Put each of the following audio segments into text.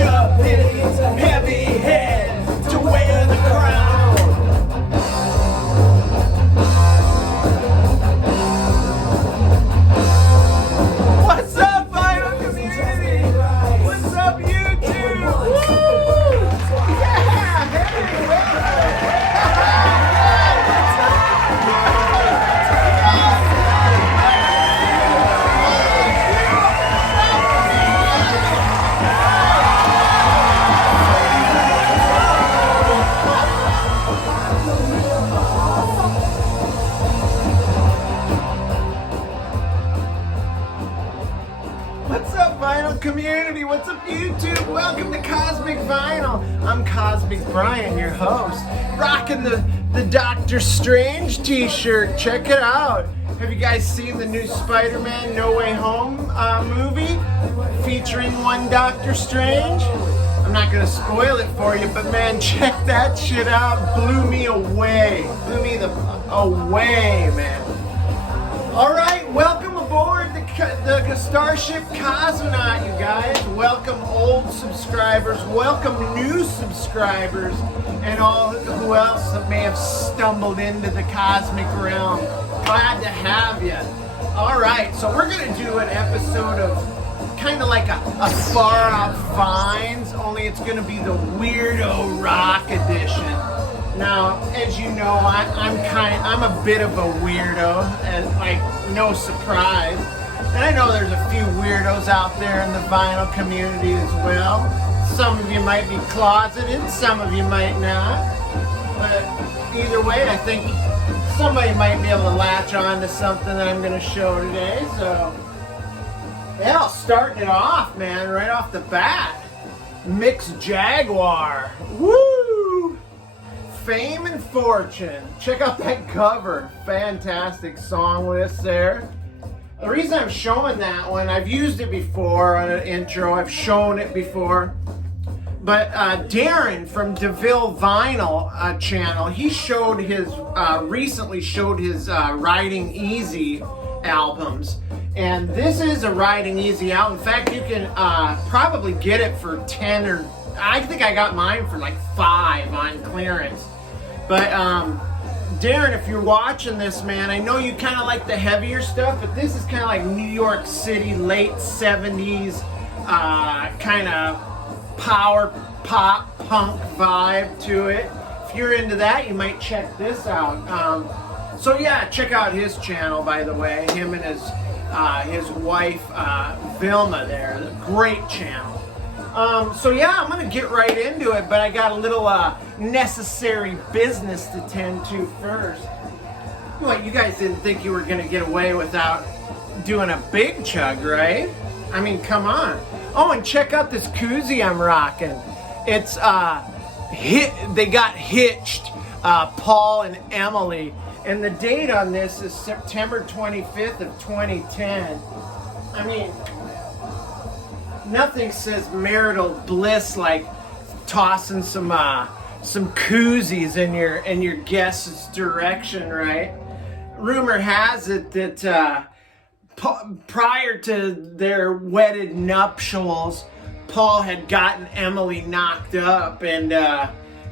up his heavy head to wear the crown. What's up, Vinyl community? What's up, YouTube? Woo! Yeah! Hey, community, what's up YouTube? Welcome to Cosmic Vinyl. I'm Cosmic Brian, your host, rocking the Doctor Strange t-shirt. Check it out. Have you guys seen the new Spider-Man No Way Home movie featuring one Doctor Strange? I'm not gonna spoil it for you, but man, check that shit out. Blew me away. Blew me away, man. All right, welcome aboard the Starship Cosmonaut, you guys. Welcome old subscribers, welcome new subscribers, and all who else that may have stumbled into the cosmic realm. Glad to have you. All right, so we're gonna do an episode of kind of like a Far Out Finds, only it's gonna be the Weirdo Rock Edition. Now, as you know, I'm a bit of a weirdo, and like no surprise. And I know there's a few weirdos out there in the vinyl community as well. Some of you might be closeted, some of you might not. But either way, I think somebody might be able to latch on to something that I'm going to show today. So, yeah, starting it off, man, right off the bat. Mixed Jaguar. Woo! Fame and Fortune. Check out that cover. Fantastic song list there. The reason I'm showing that one, I've used it before on an intro, I've shown it before, but Darren from DeVille Vinyl channel, he showed his, recently showed his Riding Easy albums, and this is a Riding Easy album. In fact, you can probably get it for 10 or, I think I got mine for like 5 on clearance, but Darren, if you're watching this, man, I know you kind of like the heavier stuff, but this is kind of like New York City, late 70s, kind of power pop punk vibe to it. If you're into that, you might check this out. So yeah, check out his channel, by the way. Him and his wife, Vilma there. Great channel. So yeah, I'm gonna get right into it, but I got a little necessary business to tend to first. What, you guys didn't think you were gonna get away without doing a big chug, right? I mean, come on. Oh, and check out this koozie I'm rocking. It's they got hitched, Paul and Emily, and the date on this is September 25th of 2010. I mean, nothing says marital bliss like tossing some koozies in your guest's direction, right? Rumor has it that prior to their wedded nuptials, Paul had gotten Emily knocked up, and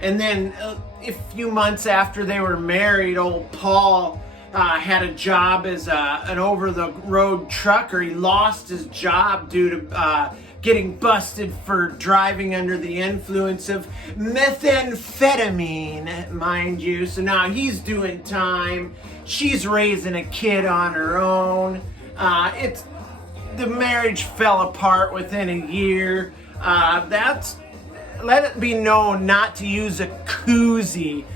then a few months after they were married, old Paul had a job as an over-the-road trucker. He lost his job due to getting busted for driving under the influence of methamphetamine, mind you. So now he's doing time. She's raising a kid on her own. The marriage fell apart within a year. Let it be known not to use a koozie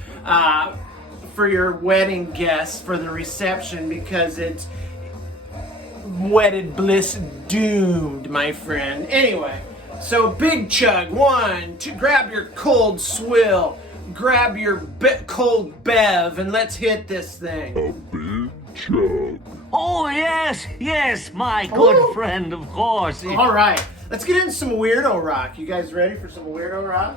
for your wedding guests for the reception, because it's wedded bliss doomed, my friend. Anyway, so big chug. 1, 2, grab your cold swill, grab your cold bev, and let's hit this thing. A big chug. Oh, yes, my good friend, of course. All right, let's get into some Weirdo Rock. You guys ready for some Weirdo Rock?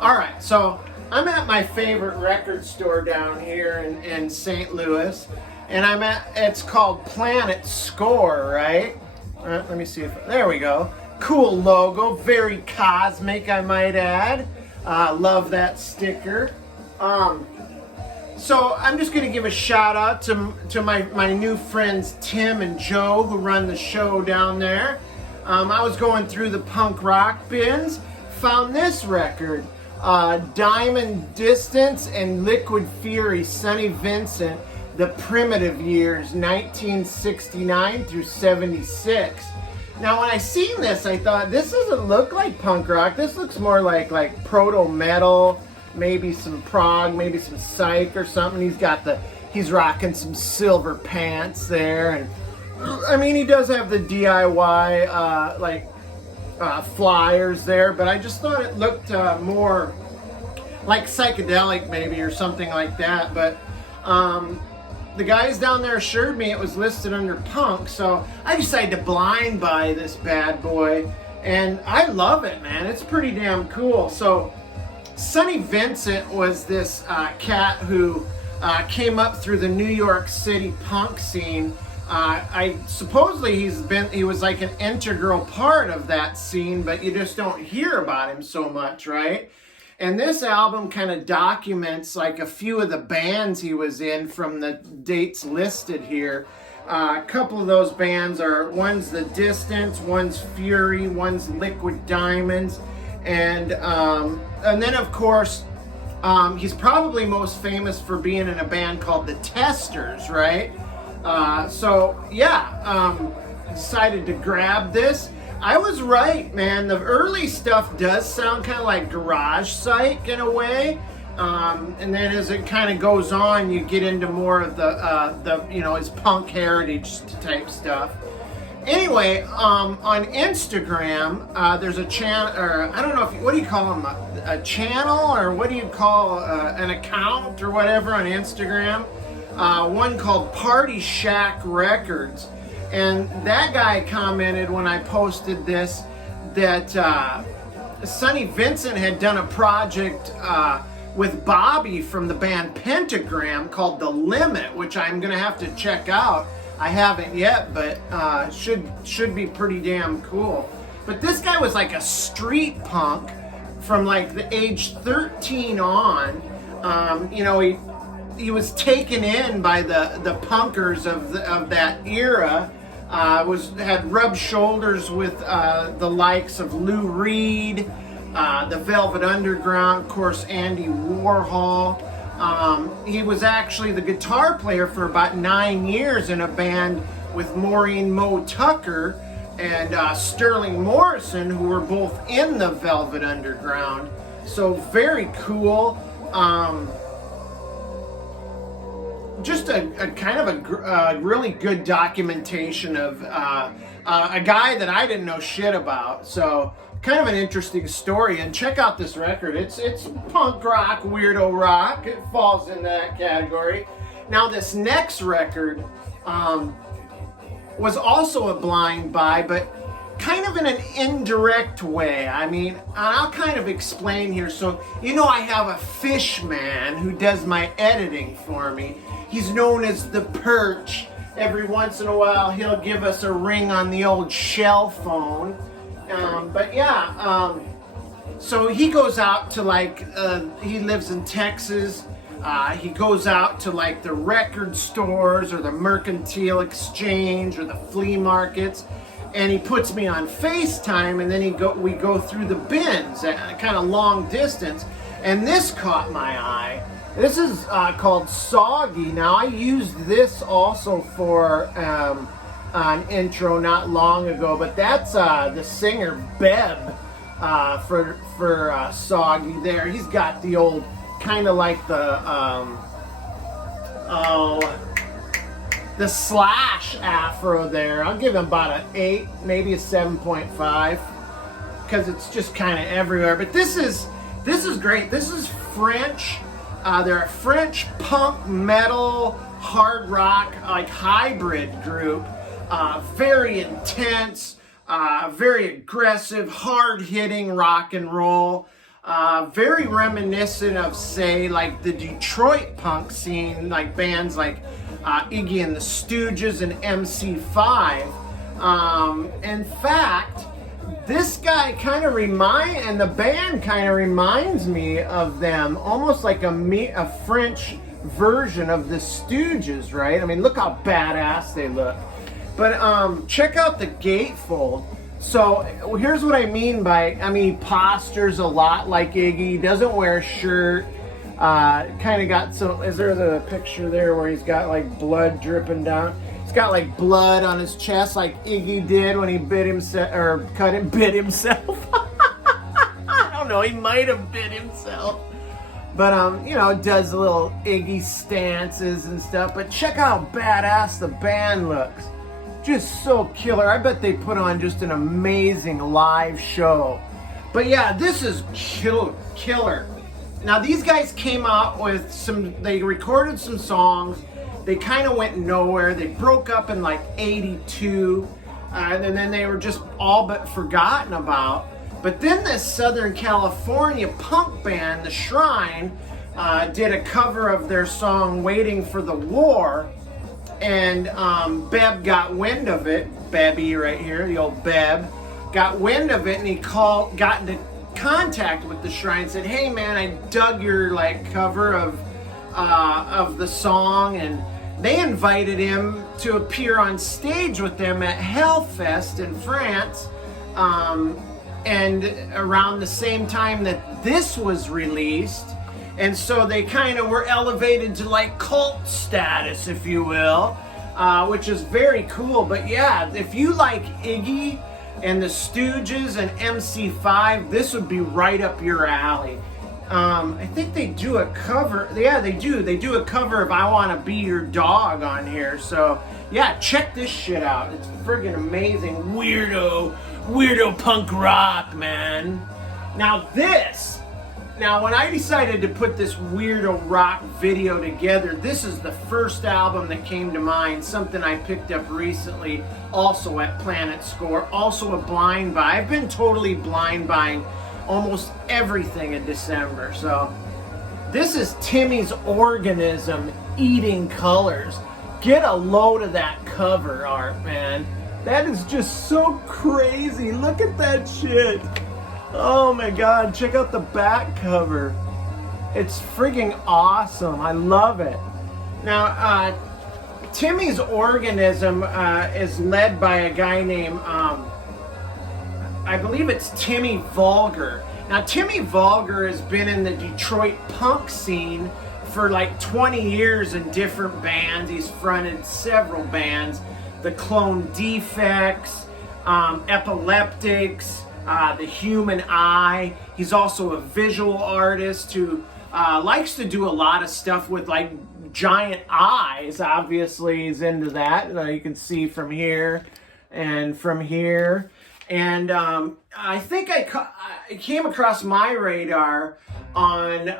All right, so I'm at my favorite record store down here in St. Louis, and it's called Planet Score, right? Let me see if, there we go. Cool logo, very cosmic, I might add. Love that sticker. So I'm just gonna give a shout out to my new friends Tim and Joe who run the show down there. I was going through the punk rock bins, found this record, Diamond Distance and Liquid Fury, Sonny Vincent, The Primitive Years, 1969 through 76. Now when I seen this, I thought, this doesn't look like punk rock. This looks more like proto-metal, maybe some prog, maybe some psych or something. He's rocking some silver pants there. And I mean, he does have the DIY, flyers there, but I just thought it looked more like psychedelic maybe or something like that. But the guys down there assured me it was listed under punk, so I decided to blind buy this bad boy, and I love it, man. It's pretty damn cool. So Sonny Vincent was this cat who came up through the New York City punk scene. I supposedly he was like an integral part of that scene, but you just don't hear about him so much, right? And this album kind of documents like a few of the bands he was in from the dates listed here. A couple of those bands one's The Distance, one's Fury, one's Liquid Diamonds, and then of course he's probably most famous for being in a band called The Testers, right? So yeah, decided to grab this. I was right, man. The early stuff does sound kind of like garage psych in a way, and then as it kind of goes on, you get into more of the his punk heritage type stuff. Anyway, on Instagram, there's a channel, or I don't know what do you call them, a channel, or what do you call an account or whatever on Instagram? One called Party Shack Records. And that guy commented when I posted this that Sonny Vincent had done a project with Bobby from the band Pentagram called The Limit, which I'm going to have to check out. I haven't yet, but should be pretty damn cool. But this guy was like a street punk from like the age 13 on. He was taken in by the punkers of that era. Had rubbed shoulders with the likes of Lou Reed, the Velvet Underground, of course, Andy Warhol. He was actually the guitar player for about 9 years in a band with Maureen Moe Tucker and Sterling Morrison, who were both in the Velvet Underground. So very cool. Just a kind of a really good documentation of a guy that I didn't know shit about. So kind of an interesting story. And check out this record. It's punk rock, weirdo rock. It falls in that category. Now this next record was also a blind buy, but kind of in an indirect way. I mean, I'll kind of explain here. So, I have a fish man who does my editing for me. He's known as the Perch. Every once in a while, he'll give us a ring on the old shell phone. So he goes out to he lives in Texas. He goes out to like the record stores or the mercantile exchange or the flea markets, and he puts me on FaceTime, and then we go through the bins at kind of long distance. And this caught my eye. This is called Soggy. Now I used this also for an intro not long ago, but that's the singer Beb for Soggy there. He's got the old kind of like the Slash afro there. I'll give him about an 8, maybe a 7.5, because it's just kind of everywhere. But this is great. This is French. They're a French punk metal hard rock like hybrid group. Very intense, very aggressive, hard hitting rock and roll. Very reminiscent of, say, like the Detroit punk scene, like bands like Iggy and the Stooges and MC5. In fact, this guy kind of and the band kind of reminds me of them, almost like a French version of the Stooges, right? I mean, look how badass they look. But check out the gatefold. So here's what I mean by, he postures a lot like Iggy. He doesn't wear a shirt. Kind of got some, is there the picture there where he's got like blood dripping down? He's got like blood on his chest like Iggy did when he bit himself. I don't know, he might have bit himself. But, does little Iggy stances and stuff. But check out how badass the band looks. Just so killer. I bet they put on just an amazing live show. But yeah, this is killer. Now these guys came out with they recorded some songs. They kind of went nowhere. They broke up in like 82. And then they were just all but forgotten about. But then this Southern California punk band, The Shrine, did a cover of their song Waiting for the War. And Beb got wind of it. Bebby right here, the old Beb, got wind of it, and he got into contact with The Shrine and said, hey man, I dug your cover of the song, and they invited him to appear on stage with them at Hellfest in France, and around the same time that this was released. And so they kind of were elevated to cult status, if you will, which is very cool. But yeah, if you like Iggy and the Stooges and MC5, this would be right up your alley. I think they do a cover. Yeah, they do. They do a cover of I Want to Be Your Dog on here. So yeah, check this shit out. It's friggin' amazing. Weirdo punk rock, man. Now, when I decided to put this Weirdo Rock video together, this is the first album that came to mind, something I picked up recently, also at Planet Score, also a blind buy. I've been totally blind buying almost everything in December. So, this is Timmy's Organism, Eating Colors. Get a load of that cover art, man. That is just so crazy. Look at that shit. Oh my god, check out the back cover. It's friggin' awesome. I love it. Now, Timmy's Organism is led by a guy named, I believe it's Timmy Vulgar. Now, Timmy Vulgar has been in the Detroit punk scene for 20 years in different bands. He's fronted several bands. The Clone Defects, Epileptics, The Human Eye. He's also a visual artist who likes to do a lot of stuff with giant eyes. Obviously, he's into that. You can see from here and from here. And I think it came across my radar on,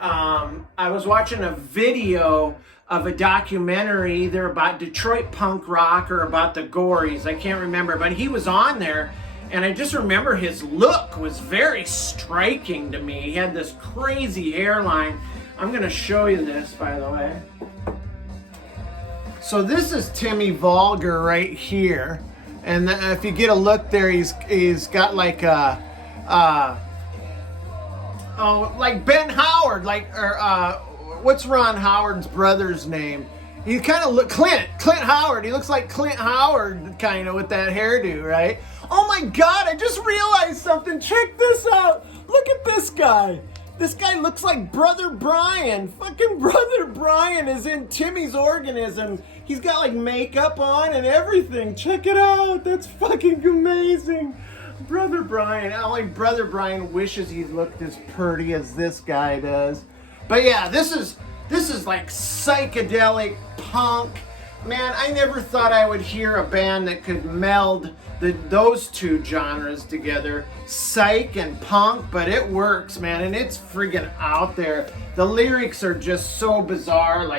I was watching a video of a documentary either about Detroit punk rock or about the Gories. I can't remember, but he was on there. And I just remember his look was very striking to me. He had this crazy hairline. I'm going to show you this, by the way. So this is Timmy Vulgar right here. And if you get a look there, he's got like Ben Howard, what's Ron Howard's brother's name? He kind of look Clint Howard. He looks like Clint Howard kind of with that hairdo, right? Oh my god, I just realized something. Check this out. Look at this guy. This guy looks like Brother Brian. Fucking Brother Brian is in Timmy's Organism. He's got makeup on and everything. Check it out. That's fucking amazing. Brother Brian. Brother Brian wishes he looked as pretty as this guy does. But yeah, this is psychedelic punk. Man, I never thought I would hear a band that could meld those two genres together, psych and punk, but it works, man, and it's friggin' out there. The lyrics are just so bizarre,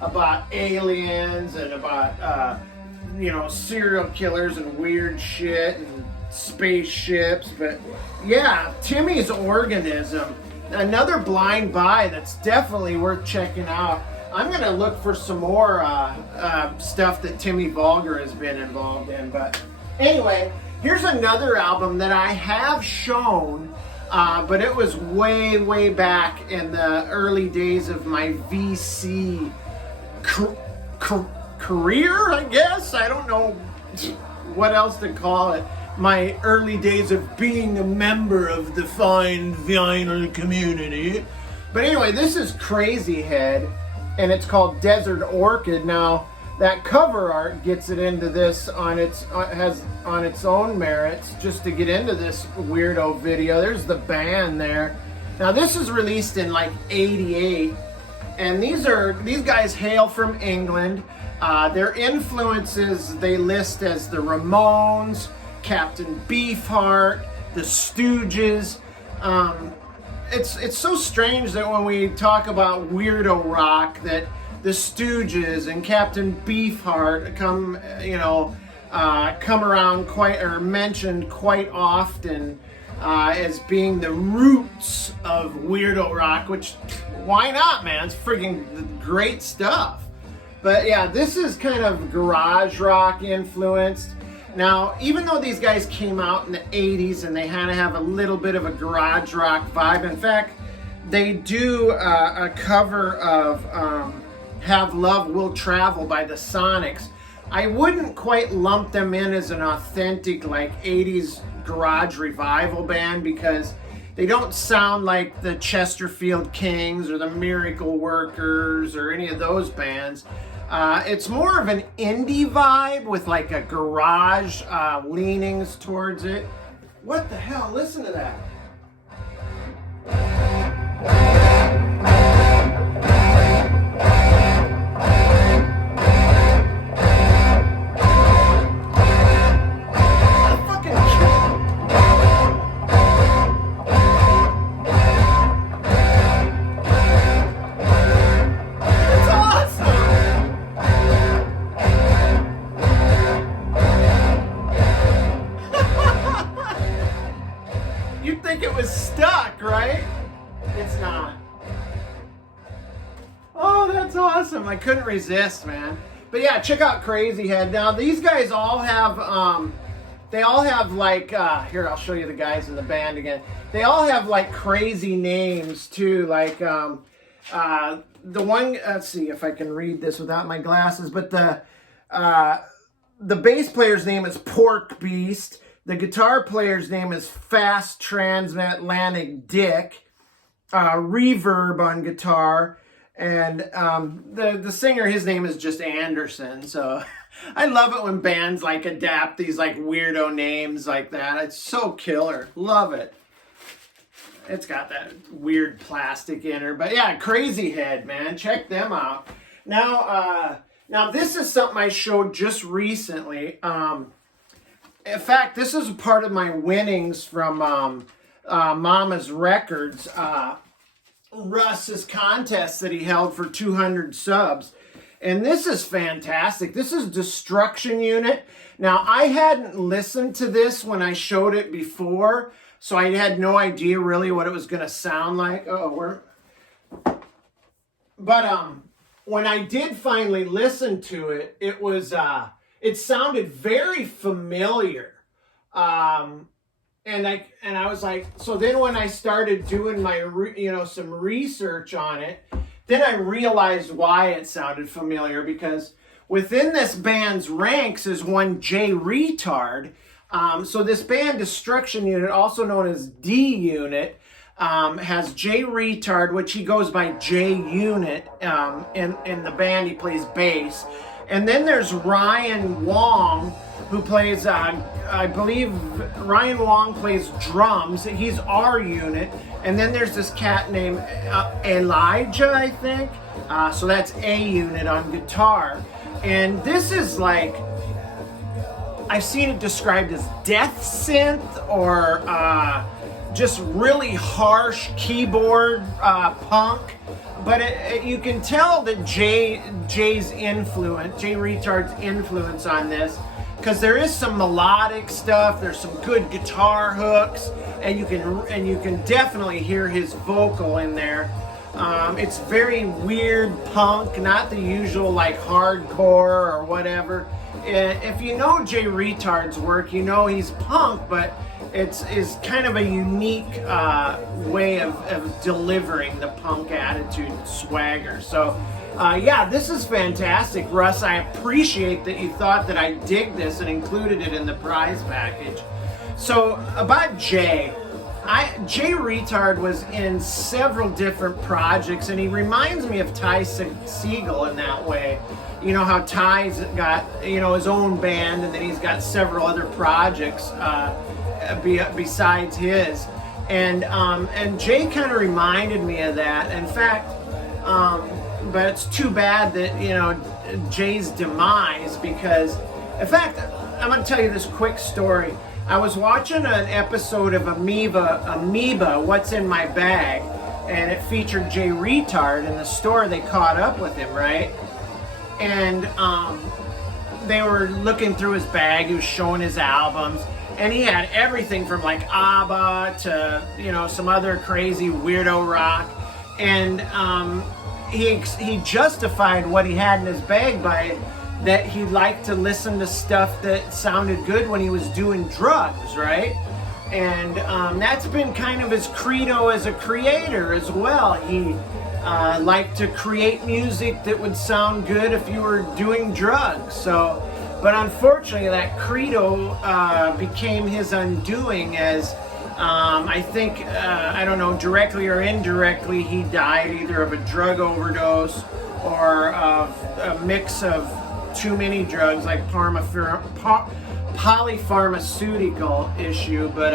about aliens and about, serial killers and weird shit and spaceships. But yeah, Timmy's Organism, another blind buy that's definitely worth checking out. I'm going to look for some more stuff that Timmy Vulgar has been involved in. But anyway, Here's another album that I have shown, but it was way back in the early days of my VC career, I guess. I don't know what else to call it. My early days of being a member of the fine vinyl community. But anyway, this is Crazy Head, and it's called Desert Orchid. Now, that cover art gets it into this on its own merits, just to get into this weirdo video. There's the band there. Now this is released in like '88, and these guys hail from England. Their influences they list as the Ramones, Captain Beefheart, the Stooges. It's so strange that when we talk about weirdo rock that the Stooges and Captain Beefheart come around mentioned quite often as being the roots of weirdo rock, which, why not, man? It's freaking great stuff. But yeah, this is kind of garage rock influenced. Now, even though these guys came out in the 80s and they kind of have a little bit of a garage rock vibe, in fact, they do a cover of Have Love Will Travel by the Sonics. I wouldn't quite lump them in as an authentic like 80s garage revival band because they don't sound like the Chesterfield Kings or the Miracle Workers or any of those bands. It's more of an indie vibe with like a garage leanings towards it. What the hell? Listen to that. Awesome. I couldn't resist, man. But yeah, check out Crazy Head. Now these guys all have like here, I'll show you the guys in the band again. They all have like crazy names too, like the one, let's see if I can read this without my glasses, but the bass player's name is Pork Beast. The guitar player's name is Fast Transatlantic Dick. Reverb on guitar. And the singer, his name is just Anderson. So I love it when bands like adapt these like weirdo names like that. It's so killer. Love it. It's got that weird plastic in her. But yeah, Crazy Head, man. Check them out. Now this is something I showed just recently. In fact, this is part of my winnings from Mama's Records. Russ's contest that he held for 200 subs. And this is fantastic. This is Destruction Unit. Now, I hadn't listened to this when I showed it before, so I had no idea really what it was going to sound like. But when I did finally listen to it, it was it sounded very familiar. And I was like, so then when I started doing my, some research on it, then I realized why it sounded familiar, because within this band's ranks is one J Retard. So this band Destruction Unit, also known as D Unit, has J Retard, which he goes by J Unit. In the band, he plays bass. And then there's Ryan Wong, who plays, I believe Ryan Wong plays drums. He's R Unit. And then there's this cat named Elijah, I think. So that's A Unit on guitar. And this is like, I've seen it described as death synth or just really harsh keyboard punk. But you can tell that Jay Retard's influence on this, because there is some melodic stuff, there's some good guitar hooks, and you can definitely hear his vocal in there. It's very weird punk, not the usual like hardcore or whatever. if you know Jay Retard's work, you know he's punk, but it's kind of a unique way of delivering the punk attitude and swagger. So yeah, this is fantastic, Russ. I appreciate that you thought that I dig this and included it in the prize package. So about Jay, Jay Retard was in several different projects, and he reminds me of Ty Segall in that way. You know how Ty's got, you know, his own band, and then he's got several other projects besides his. And Jay kind of reminded me of that. In fact, but it's too bad that, you know, Jay's demise, because, in fact, I'm going to tell you this quick story. I was watching an episode of Amoeba, What's in My Bag, and it featured Jay Retard. In the store, they caught up with him, right? And they were looking through his bag. He was showing his albums, and he had everything from like ABBA to, you know, some other crazy weirdo rock. And he justified what he had in his bag by that he liked to listen to stuff that sounded good when he was doing drugs, right? And that's been kind of his credo as a creator as well. He liked to create music that would sound good if you were doing drugs. So, but unfortunately, that credo became his undoing, as I think, I don't know, directly or indirectly, he died either of a drug overdose or of a mix of too many drugs, like polypharmaceutical issue. But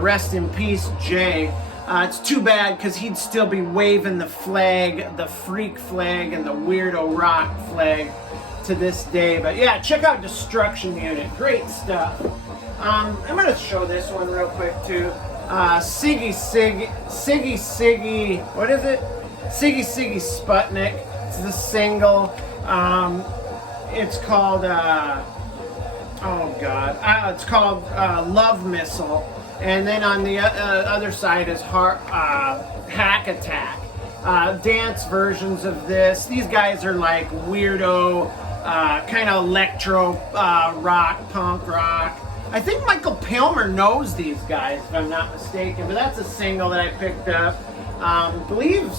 rest in peace, Jay. It's too bad, because he'd still be waving the flag, the freak flag and the weirdo rock flag to this day. But yeah, check out Destruction Unit. Great stuff. I'm going to show this one real quick too. Siggy, what is it? Siggy Sputnik. It's the single. It's called, it's called Love Missile. And then on the other side is Hack Attack. Dance versions of this. These guys are like weirdo, kind of electro rock, punk rock. I think Michael Pilmer knows these guys, if I'm not mistaken, but that's a single that I picked up. I believe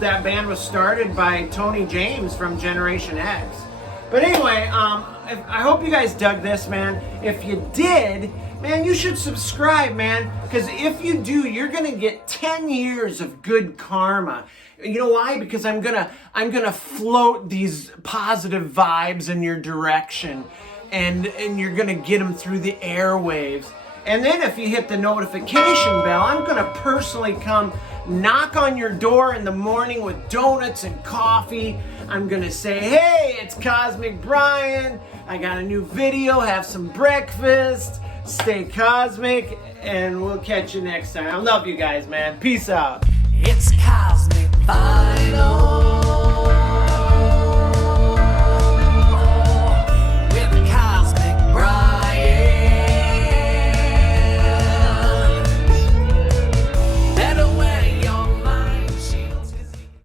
that band was started by Tony James from Generation X. But anyway, I hope you guys dug this, man. If you did, man, you should subscribe, man. Because if you do, you're gonna get 10 years of good karma. You know why? Because I'm gonna float these positive vibes in your direction, and you're gonna get them through the airwaves. And then if you hit the notification bell, I'm gonna personally come knock on your door in the morning with donuts and coffee. I'm gonna say, hey, it's Cosmic Brian. I got a new video, have some breakfast, stay cosmic, and we'll catch you next time. I love you guys, man. Peace out. It's Cosmic Vinyl.